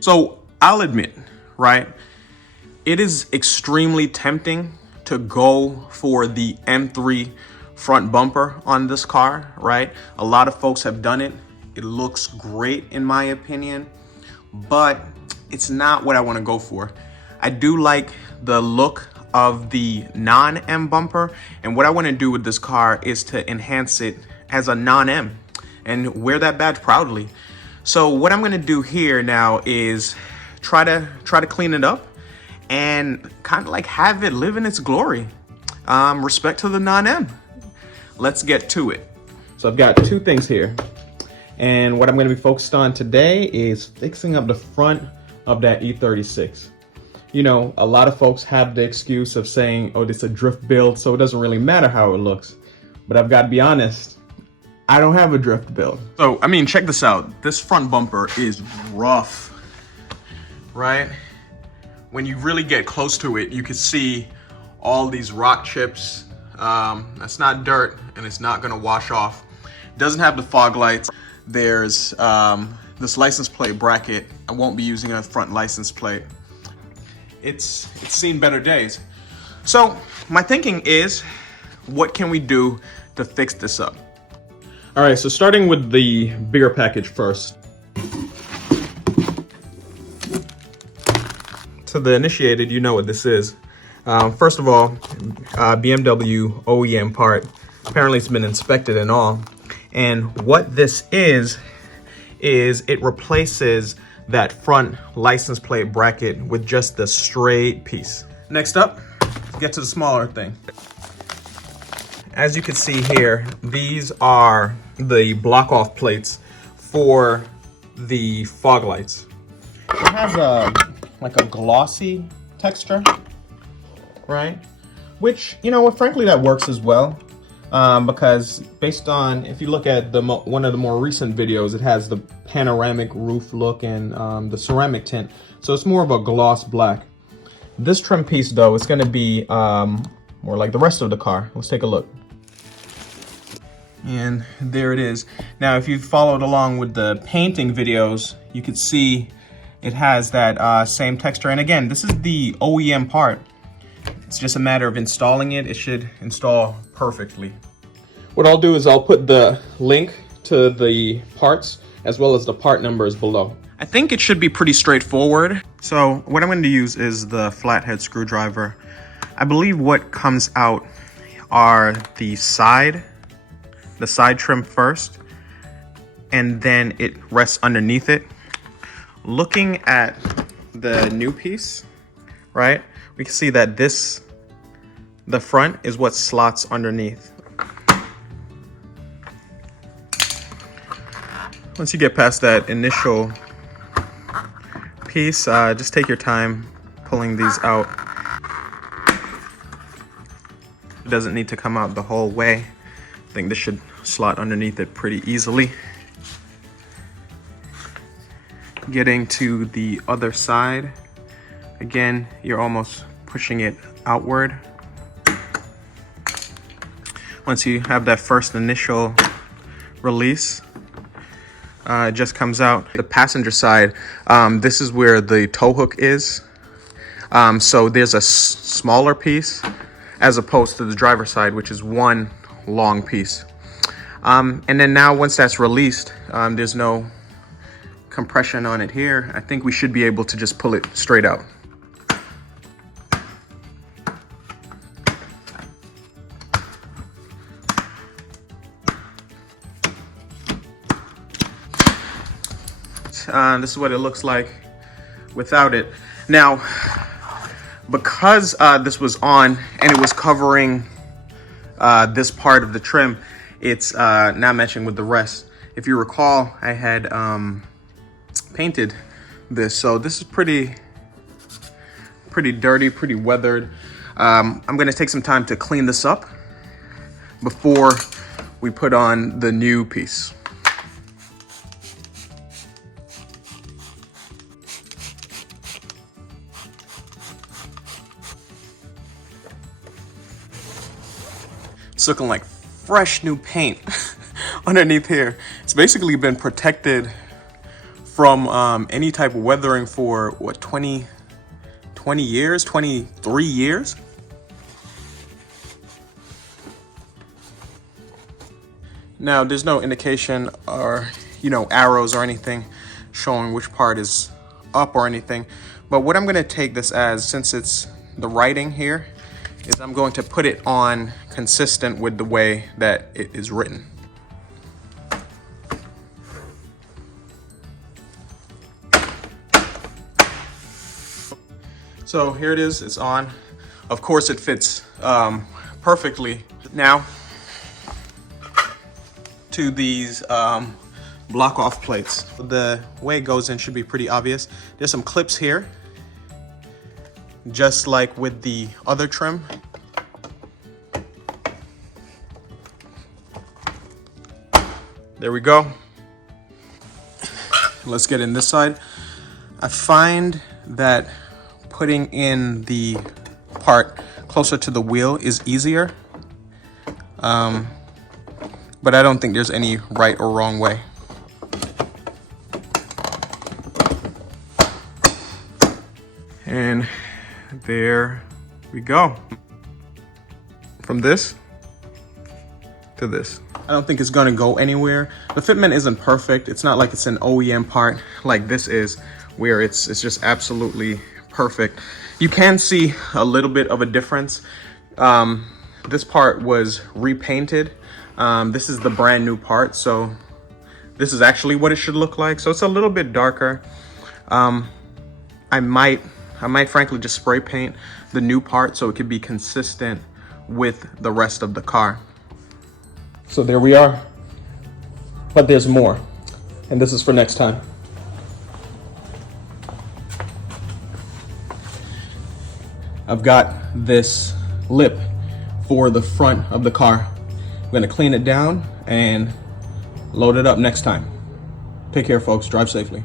So I'll admit, right, it is extremely tempting to go for the M3 front bumper on this car, right? A lot of folks have done it. It looks great in my opinion, but it's not what I want to go for. I do like the look of the non-M bumper, and what I want to do with this car is to enhance it as a non-M and wear that badge proudly. So what I'm going to do here now is try to clean it up and kind of like have it live in its glory. Respect to the non-M. Let's get to it. So I've got two things here, and what I'm going to be focused on today is fixing up the front of that E36. You know, a lot of folks have the excuse of saying, oh, this is a drift build, so it doesn't really matter how it looks. But I've got to be honest, I don't have a drift build. So, I mean, check this out. This front bumper is rough, right? When you really get close to it, you can see all these rock chips. That's not dirt, and it's not gonna wash off. It doesn't have the fog lights. There's this license plate bracket. I won't be using a front license plate. It's seen better days. So my thinking is, what can we do to fix this up? All right, so starting with the bigger package first. To the initiated, you know what this is. First of all, BMW OEM part. Apparently it's been inspected and all. And what this is it replaces that front license plate bracket with just the straight piece. Next up, let's get to the smaller thing. As you can see here, these are the block off plates for the fog lights. It has like a glossy texture, right? Which, you know, frankly, that works as well. Because based on, if you look at one of the more recent videos, it has the panoramic roof look and the ceramic tint. So it's more of a gloss black. This trim piece though, is gonna be more like the rest of the car. Let's take a look. And there it is. Now, if you followed along with the painting videos, you could see it has that same texture. And again, this is the OEM part. It's just a matter of installing it. It should install perfectly. What I'll do is I'll put the link to the parts as well as the part numbers below. I think it should be pretty straightforward. So what I'm going to use is the flathead screwdriver. I believe what comes out are the side trim first, and then it rests underneath it. Looking at the new piece, right, we can see that the front is what slots underneath. Once you get past that initial piece, just take your time pulling these out. It doesn't need to come out the whole way. I think this should slot underneath it pretty easily. Getting to the other side, again, you're almost pushing it outward. Once you have that first initial release, it just comes out. The passenger side, this is where the tow hook is. So there's a smaller piece as opposed to the driver's side, which is one long piece. And then now once that's released, there's no compression on it here. I think we should be able to just pull it straight out. This is what it looks like without it. Now, because this was on and it was covering this part of the trim, it's not matching with the rest. If you recall, I had painted this, so this is pretty dirty, pretty weathered. I'm gonna take some time to clean this up before we put on the new piece. It's looking like fresh new paint underneath here. It's basically been protected from any type of weathering for what, 20 years, 23 years. Now there's no indication or, you know, arrows or anything showing which part is up or anything. But what I'm going to take this as, since it's the writing here, is I'm going to put it on consistent with the way that it is written. So here it is, it's on. Of course it fits perfectly. Now to these block off plates. The way it goes in should be pretty obvious. There's some clips here, just like with the other trim. There we go. Let's get in this side. I find that putting in the part closer to the wheel is easier. But I don't think there's any right or wrong way. And there we go. From this to this. I don't think it's gonna go anywhere. The fitment isn't perfect. It's not like it's an OEM part like this is, where it's just absolutely perfect. You can see a little bit of a difference. This part was repainted. This is the brand new part, so this is actually what it should look like. So it's a little bit darker. I might frankly just spray paint the new part so it could be consistent with the rest of the car. So there we are, but there's more, and this is for next time. I've got this lip for the front of the car. I'm gonna clean it down and load it up next time. Take care, folks. Drive safely.